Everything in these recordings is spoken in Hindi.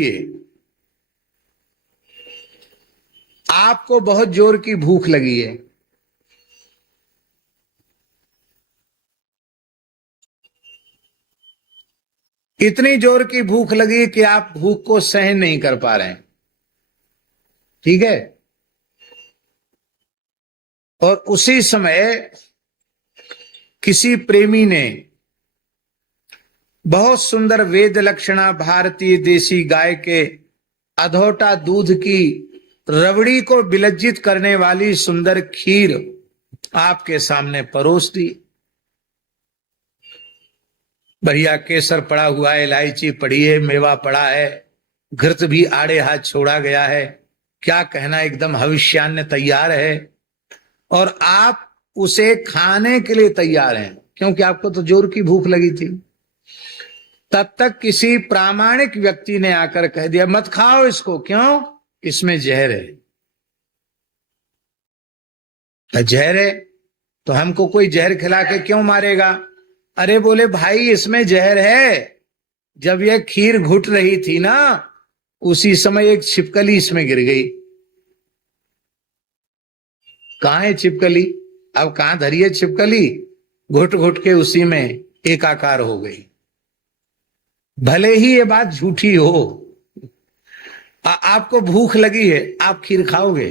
देखिए, आपको बहुत जोर की भूख लगी है, इतनी जोर की भूख लगी कि आप भूख को सहन नहीं कर पा रहे हैं, ठीक है। और उसी समय किसी प्रेमी ने बहुत सुंदर वेद लक्षणा भारतीय देसी गाय के अधोटा दूध की रबड़ी को विलज्जित करने वाली सुंदर खीर आपके सामने परोस दी। बढ़िया केसर पड़ा हुआ है, इलायची पड़ी है, मेवा पड़ा है, घृत भी आड़े हाथ छोड़ा गया है, क्या कहना, एकदम हविष्यान्न तैयार है, और आप उसे खाने के लिए तैयार हैं, क्योंकि आपको तो जोर की भूख लगी थी। तब तक किसी प्रामाणिक व्यक्ति ने आकर कह दिया, मत खाओ इसको, क्यों, इसमें जहर है। जहर है तो हमको कोई जहर खिला के क्यों मारेगा? अरे बोले भाई, इसमें जहर है। जब यह खीर घुट रही थी ना, उसी समय एक छिपकली इसमें गिर गई। कहां है छिपकली? अब कहां धरी है छिपकली? घुट घुट के उसी में एकाकार हो गई। भले ही ये बात झूठी हो, आपको भूख लगी है, आप खीर खाओगे?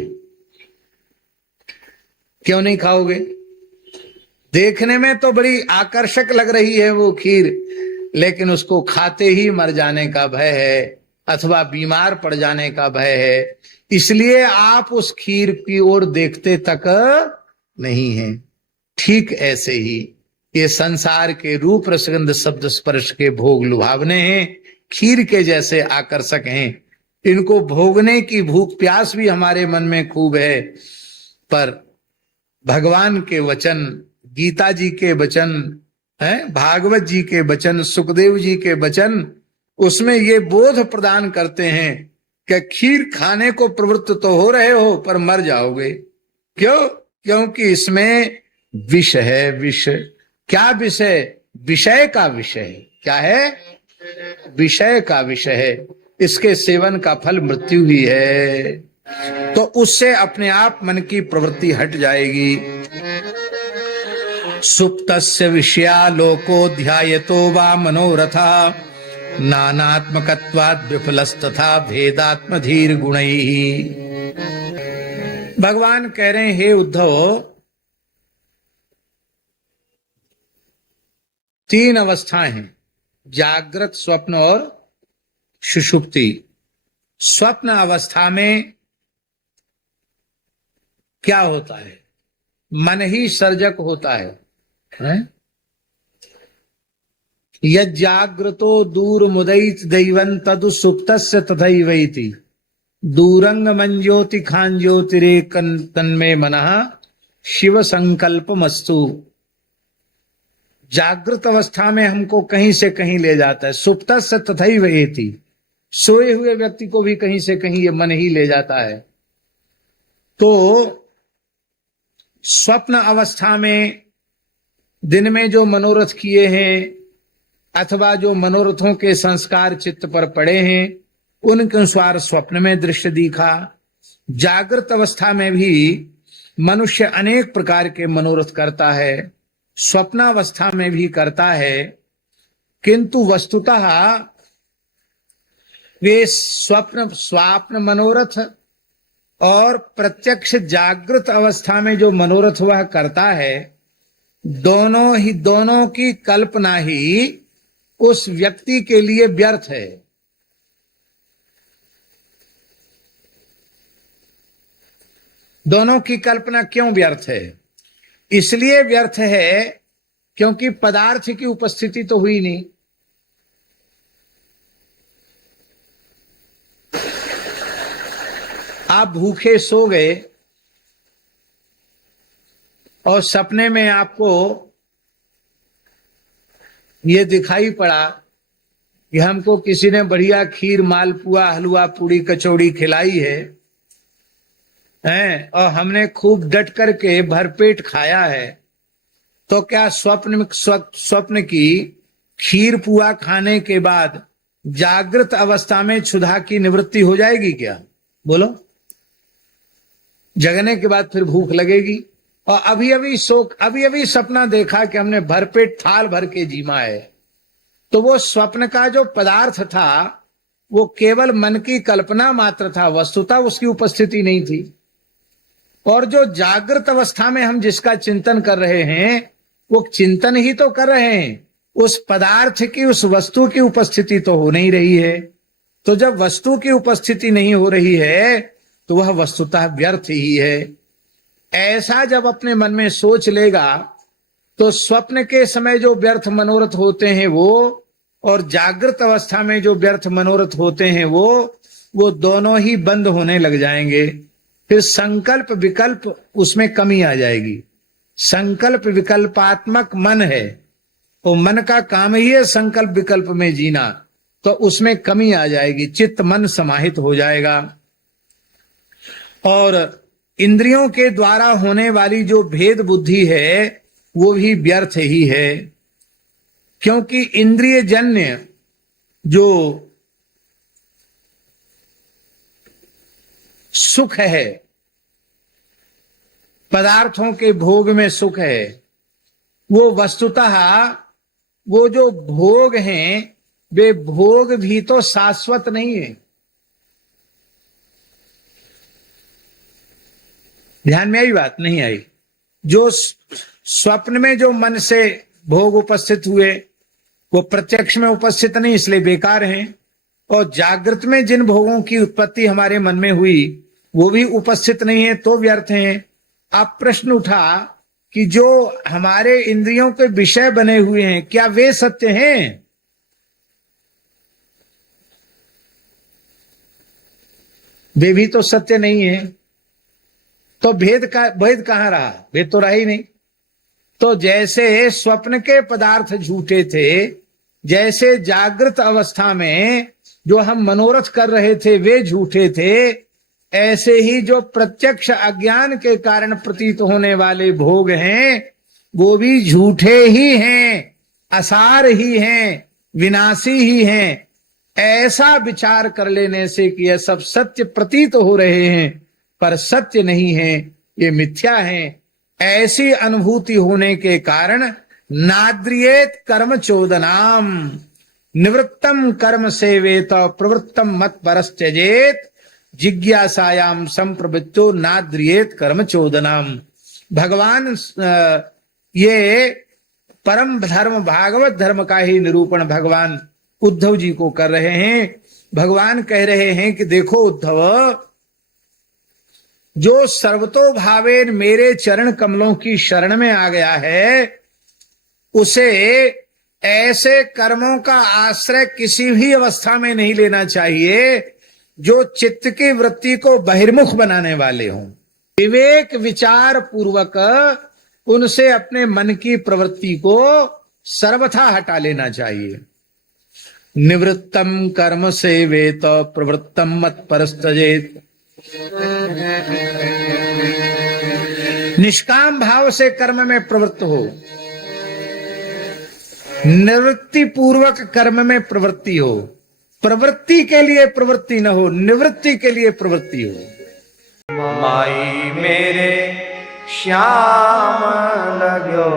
क्यों नहीं खाओगे? देखने में तो बड़ी आकर्षक लग रही है वो खीर, लेकिन उसको खाते ही मर जाने का भय है अथवा बीमार पड़ जाने का भय है, इसलिए आप उस खीर की ओर देखते तक नहीं है। ठीक ऐसे ही ये संसार के रूप रसगंध शब्द स्पर्श के भोग लुभावने हैं, खीर के जैसे आकर्षक हैं, इनको भोगने की भूख प्यास भी हमारे मन में खूब है, पर भगवान के वचन, गीता जी के वचन है, भागवत जी के वचन, सुखदेव जी के वचन, उसमें ये बोध प्रदान करते हैं कि खीर खाने को प्रवृत्त तो हो रहे हो पर मर जाओगे। क्यों? क्योंकि इसमें विष है। विष क्या? विषय, विषय का विषय। क्या है? विषय का विषय है। इसके सेवन का फल मृत्यु ही है। तो उससे अपने आप मन की प्रवृत्ति हट जाएगी। सुप्तस्य विषया लोको ध्यायतो वा मनोरथा नानात्मकत्वाद् विफलस्तथा भेदात्मधीर गुणैः। भगवान कह रहे हैं, हे उद्धव, तीन अवस्थाएं हैं, जागृत, स्वप्न और सुषुप्ति। स्वप्न अवस्था में क्या होता है? मन ही सर्जक होता है। यज्जाग्रतो दूर मुदैत दैवं तदु सुप्तस्य तथैवैति दूरंग मंज्योति खांज्योतिरे तन्मे मनः शिव संकल्पमस्तु। जागृत अवस्था में हमको कहीं से कहीं ले जाता है, सुप्तस्य तथैवैति, सोए हुए व्यक्ति को भी कहीं से कहीं ये मन ही ले जाता है। तो स्वप्न अवस्था में दिन में जो मनोरथ किए हैं अथवा जो मनोरथों के संस्कार चित्त पर पड़े हैं, उनके अनुसार स्वप्न में दृश्य दिखा। जागृत अवस्था में भी मनुष्य अनेक प्रकार के मनोरथ करता है, स्वप्नावस्था में भी करता है, किंतु वस्तुतः वे स्वप्न मनोरथ और प्रत्यक्ष जागृत अवस्था में जो मनोरथ वह करता है, दोनों की कल्पना ही उस व्यक्ति के लिए व्यर्थ है। दोनों की कल्पना क्यों व्यर्थ है? इसलिए व्यर्थ है क्योंकि पदार्थ की उपस्थिति तो हुई नहीं। आप भूखे सो गए और सपने में आपको ये दिखाई पड़ा कि हमको किसी ने बढ़िया खीर, मालपुआ, हलवा, पूड़ी, कचौड़ी खिलाई है और हमने खूब डट करके भरपेट खाया है। तो क्या स्वप्न की खीर पुआ खाने के बाद जागृत अवस्था में क्षुधा की निवृत्ति हो जाएगी क्या? बोलो। जगने के बाद फिर भूख लगेगी, और अभी अभी सपना देखा कि हमने भरपेट थाल भर के जीमा है, तो वो स्वप्न का जो पदार्थ था वो केवल मन की कल्पना मात्र था, वस्तुतः उसकी उपस्थिति नहीं थी। और जो जागृत अवस्था में हम जिसका चिंतन कर रहे हैं वो चिंतन ही तो कर रहे हैं, उस पदार्थ की, उस वस्तु की उपस्थिति तो हो नहीं रही है। तो जब वस्तु की उपस्थिति नहीं हो रही है तो वह वस्तुतः व्यर्थ ही है। ऐसा जब अपने मन में सोच लेगा तो स्वप्न के समय जो व्यर्थ मनोरथ होते हैं वो, और जागृत अवस्था में जो व्यर्थ मनोरथ होते हैं वो दोनों ही बंद होने लग जाएंगे। फिर संकल्प विकल्प उसमें कमी आ जाएगी। संकल्प विकल्पात्मक मन है, वो मन का काम ही है संकल्प विकल्प में जीना, तो उसमें कमी आ जाएगी, चित्त मन समाहित हो जाएगा। और इंद्रियों के द्वारा होने वाली जो भेद बुद्धि है वो भी व्यर्थ ही है, क्योंकि इंद्रिय जन्य जो सुख है, पदार्थों के भोग में सुख है, वो वस्तुतः वो जो भोग हैं वे भोग भी तो शाश्वत नहीं है। ध्यान में आई बात? नहीं आई? जो स्वप्न में जो मन से भोग उपस्थित हुए वो प्रत्यक्ष में उपस्थित नहीं, इसलिए बेकार हैं। और जागृत में जिन भोगों की उत्पत्ति हमारे मन में हुई वो भी उपस्थित नहीं है, तो व्यर्थ हैं। अब प्रश्न उठा कि जो हमारे इंद्रियों के विषय बने हुए हैं क्या वे सत्य हैं? वे भी तो सत्य नहीं है। तो भेद कहां रहा? भेद तो रहा ही नहीं। तो जैसे स्वप्न के पदार्थ झूठे थे, जैसे जागृत अवस्था में जो हम मनोरथ कर रहे थे वे झूठे थे, ऐसे ही जो प्रत्यक्ष अज्ञान के कारण प्रतीत होने वाले भोग हैं वो भी झूठे ही हैं, असार ही हैं, विनाशी ही हैं। ऐसा विचार कर लेने से कि यह सब सत्य प्रतीत हो रहे हैं पर सत्य नहीं है, ये मिथ्या है, ऐसी अनुभूति होने के कारण नाद्रियेत कर्म चोदनाम, निवृत्तम कर्म सेवेत प्रवृत्तम मत परस्त्यजेत, जिज्ञासायाम संप्रवृत्तो नाद्रियेत कर्म चोदनाम। भगवान ये परम धर्म भागवत धर्म का ही निरूपण भगवान उद्धव जी को कर रहे हैं। भगवान कह रहे हैं कि देखो उद्धव, जो सर्वतो भावेन मेरे चरण कमलों की शरण में आ गया है उसे ऐसे कर्मों का आश्रय किसी भी अवस्था में नहीं लेना चाहिए जो चित्त की वृत्ति को बहिर्मुख बनाने वाले हों। विवेक विचार पूर्वक उनसे अपने मन की प्रवृत्ति को सर्वथा हटा लेना चाहिए। निवृत्तम कर्म सेवेत प्रवृत्तम मत परस्तजेत। निष्काम भाव से कर्म में प्रवृत्त हो, निवृत्ति पूर्वक कर्म में प्रवृत्ति हो। प्रवृत्ति के लिए प्रवृत्ति न हो, निवृत्ति के लिए प्रवृत्ति हो। माई मेरे श्याम लगो